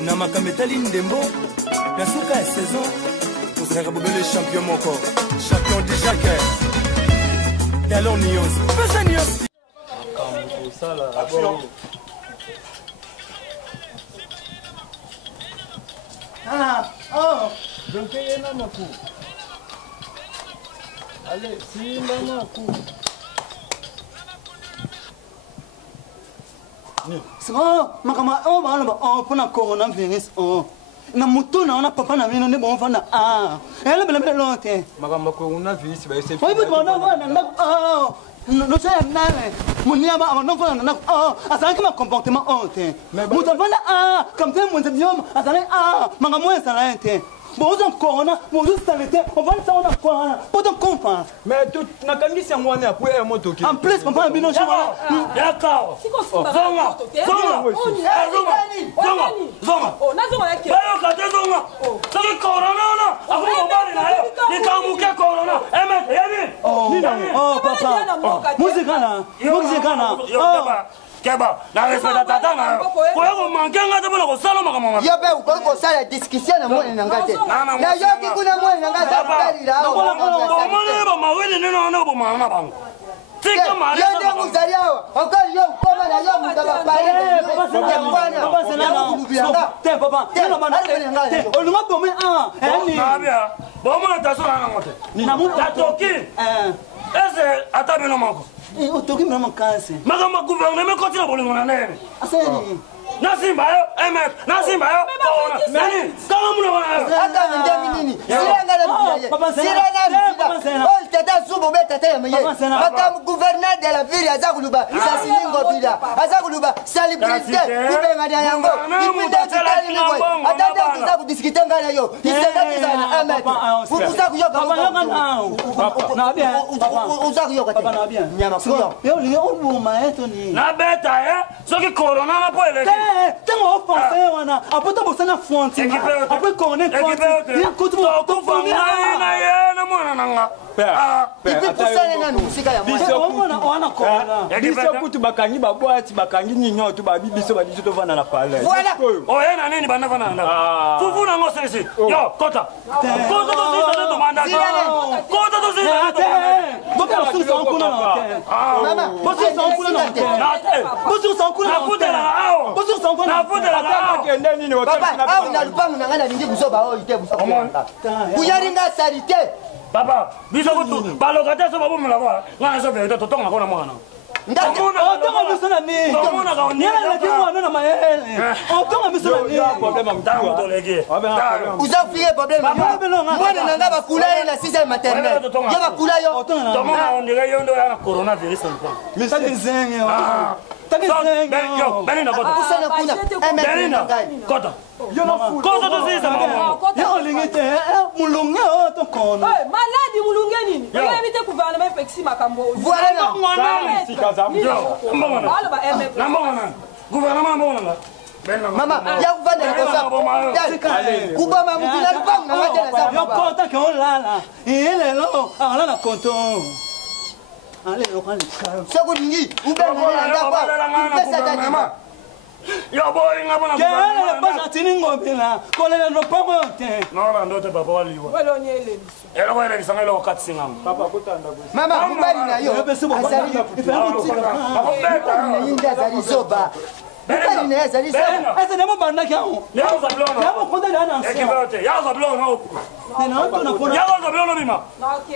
na makametali ndembo na suka ya saison tozalaka bobele champion moko champion du Jacques et alors Nios pesa Nios donc yena maku allez simba maku makama bana ba pona coronavirus na mutuna ona papa na mino ne bon fana ele bele lonte makamba coronavirus ba ese oi bu na na no sei nada munia ba no fana na asana ma comportement honte muta fana comme ça mon idiome asana makamo esana ente bon corona bon sanité on va ça on a corona pas de comprendre mais tout na kangisi yango wana pour un moto qui en plus papa bino chama d'accord zonga oh na zonga yake bayo kate zonga soki corona na ako mobali na yo nikamuke corona emet yabi papa musique na Keba, na respecta tata na yo. Ko yo manke ngata bona ko sala makamama. Yo be ko sala discussion na mo na ngate. Na yo ki kuna mo na ngate bali la. Ko mo ne ba mawele ne no bo mama bango. Tika mari. Yo de muzali awo. Encore yo ko ma na yo mutaba pale. Papa c'est là. Te papa. Te olunga bomme ni. Na bia. Bomo na taso na ngote. Na mu tatoki. Ese atabino mako. Otoki mama kanse. Magama gouvernement continue bolingo na nene. Aseni. Nasimba yo, emet, nasimba yo. Nani? Kama muna wana. Ata ndemi nini? Siranga na biya. Siranga na. Oh, tata subo be tata yamaye. Maka gouverneur de la ville azakuluba. Isa silingo bila. Azakuluba célébrité. Ibe ngada yango. Ibe tali ngo. Atata kiza kudiscuter ngana yo. Isanga kiza emet. Uza kuyoka. Papa na bien. Uza kuyoka. Papa na bien. Nyama kuyo. Yo li obuma etoni. Na beta ya. Soki corona na po eleki. Tengo offensé wana. Apota bosana fonti. Après connaître fonti. Il coûte mon famille. Na ye na mwana nanga. Ibi kusana na musika ya mwana. Wana corona. biso kutu bakangi babwati bakangi nyinyo to babi biso badiso to vana na pale. Voilà. Oh ye na nini bana vana nda. Fufu na ngo sisi. Yo kota. Kota to sisi to manda. Kota to sisi to manda. Boka sisi sankuna na. Mama, bosi sankuna na. Bosi sankuna na. Bosi sankuna na. Kende nini papa, na lupangu na ngana lingi busoba o ite busoba. Kuyaringa salite. Papa, biso kutu balokate so babu mlaba. Ngana so vete to tonga kona mwana. Otonga misana ni. Nyala la kimwa na maele. Otonga misana ni. Problème mtamu tolege. Uzafiye problème. Mwana nanga bakula na 6e maternelle. Yo bakula yo. Tomona ondire yo ndo ya coronavirus nko. Misaki zenyo. Yo, Belinda kota. Kusana kuna. Belinda kota. Yo no fu. Kota to sisi mama. Yo lingete mulunge to kono. Maladi mulunge nini? Yo invite gouvernement fexi makambo. Voilà. Mama, ya kufanya kosa. Kuba mama mtina lupangu na waje na sababu. Yo kota ke olala. Ile lo, ala na konto. Ale lo kan kayo. Soko ningi, ube na ndakwa. Pesa tajima. Yo boy ngabona. Kele basa tiningo bila. Kolela no pako yote. No ndo te papa waliwa. Welo ni ele. Elo ko ele sanga lo wakati singam. papa kutanda go. Mama, mbali na yo. Asali. Mbali na zali zoba. Mbali na zali zoba. Asa nemo banda kyao. Yaza blona. Yabo konda dana nsi. Ekibote, yaza blona opu. Nena ndo na pona. Yaza blona bima.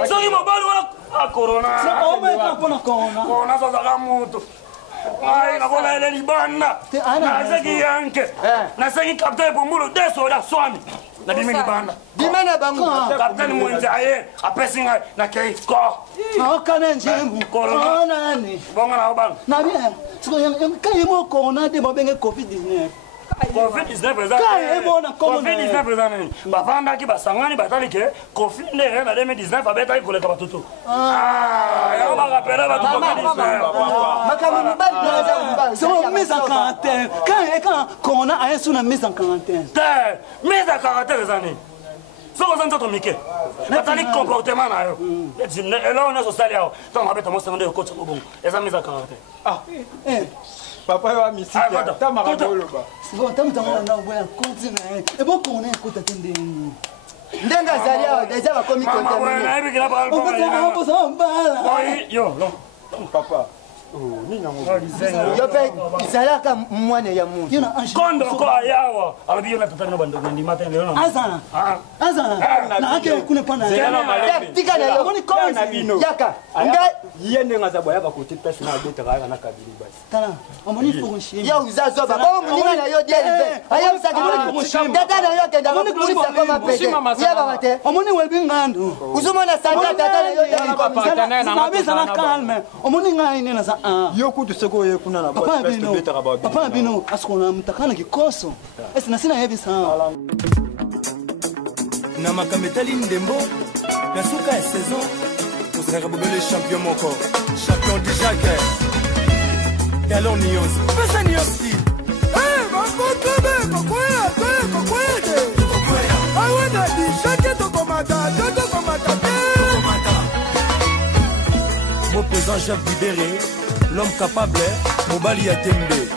So ki mobali wala corona. So ome ka pona corona. Corona so zaka mutu. Ai na bola ile libanda. Na zaki yanke. Na zaki kapteni pombulo deso da swami. Na bimini banda. Dimana bangu. Kapteni mwenza aye apesinga na kei score. Kana njembu. Corona ni. Bonga na obang. Na bien. Siko kayimo corona de bobenge COVID-19. COVID-19 présent. COVID-19 présent. Bavanda ki basangani batali ke COVID ne na 2019 abeta ikoleka batutu. Ya ba rappeler ba COVID-19. Makamu mbali na za. So mise en quarantaine. Quand corona a sous la mise en quarantaine. Mise en quarantaine les années. So ko santo mike. Batali comportement na yo. Et là on est social yao. Tant abeta mo sangande ko tso bon. Eza mise en quarantaine. Papa va misika. Ta marabolo ba. C'est bon, t'as mis dans la voie continue. Et bon qu'on est écoute attendez. Ndenga zalia déjà va komi contaminé. On va faire un peu ça bala. Yo, papa. Yo pe izalaka mwana ya muntu. Kondo ko ayawa. Alabi yo na tata no bando ndi matin leo. Azana. Azana. Na ake kuna pana. Tika na yo. Na bino. Yaka. Nga yende ngaza boya ba côté personne na beta ka na kabili basi. Tala. Omoni fonchi. Yo uzazo ba. Ba muninga na yo DLV. Ayo sakini. Tata na yo kenda ba kulisa kama pete. Yaba mate. Omoni welbi ngando. Uzuma na santa tata na yo DLV. Na bisa na calme. Omoni ngai nena sa yo kutu seko ye kuna na papa bino papa bino askona mtakana kikoso esi na sina hebi sana na makametali ndembo na suka ya saison tozalaka bobele champion moko champion déjà que talon nios pesa nioski bakotobe kokweyate awena dishake tokomata mon présent Jacques Bibéré l'homme capable Mobali Yatembe